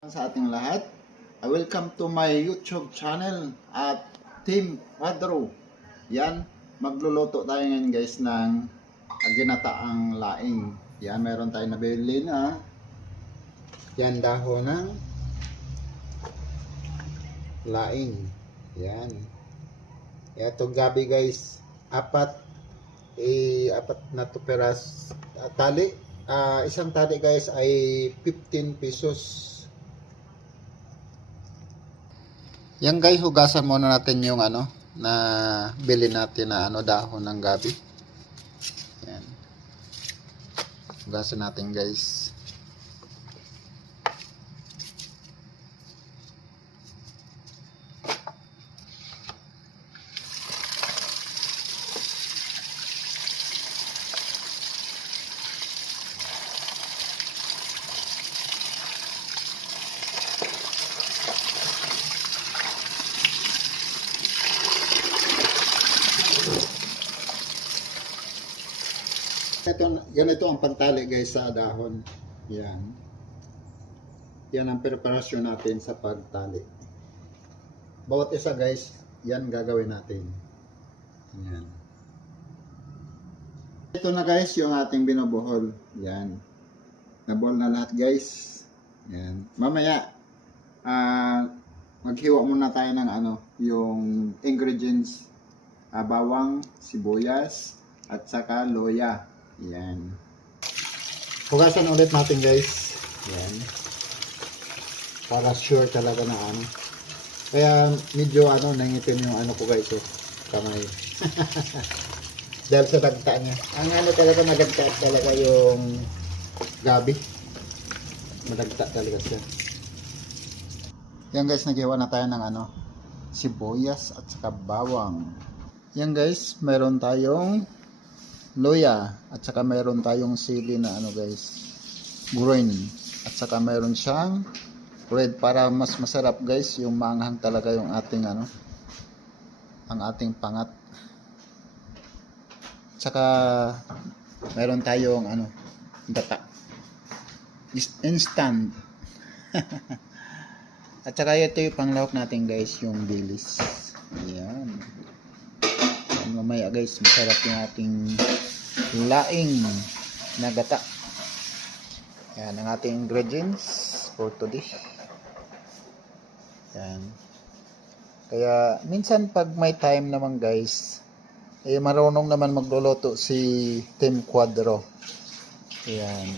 Sa ating lahat, welcome to my YouTube channel at Team Quadro. Yan, magluluto tayo ngayon guys ng ginataang laing. Yan, meron tayong nabili na yan dahon ng laing. Yan. Ito gabi guys, apat na to peras tali. Isang tali guys ay 15 pesos. Yan guys, hugasan muna natin yung na bili natin na dahon ng gabi. Yan. Hugasan natin guys. Ganito ang pantali guys sa dahon. Yan. Yan ang preparasyon natin sa pagtali. Bawat isa guys, yan gagawin natin. Yan. Ito na guys yung ating binubuhol. Yan. Nabuhol na lahat guys. Yan. Mamaya, maghiwa muna tayo ng yung ingredients. Bawang, sibuyas, at saka loya. Yan. Hugasan ulit natin guys. Yan. Para sure talaga na Kaya medyo nangitim yung ko guys kamay. Dahil sa dagta niya. Ang talaga madagta talaga yung gabi. Madagta talaga siya. Yan guys, naghiwa na tayo ng sibuyas at saka bawang. Yan guys, meron tayong loya at saka mayroon tayong sili na guys, green, at saka mayroon siyang red para mas masarap guys, yung maanghang talaga yung ating ang ating pangat. At saka mayroon tayong gata instant. At saka ito yung panglahok natin guys, yung bilis. Ayan. Mamaya guys, masarap yung ating laing na gata. Yan ang ating ingredients for today. Yan. Kaya minsan pag may time naman guys, marunong naman magluluto si Team Quadro. Yan.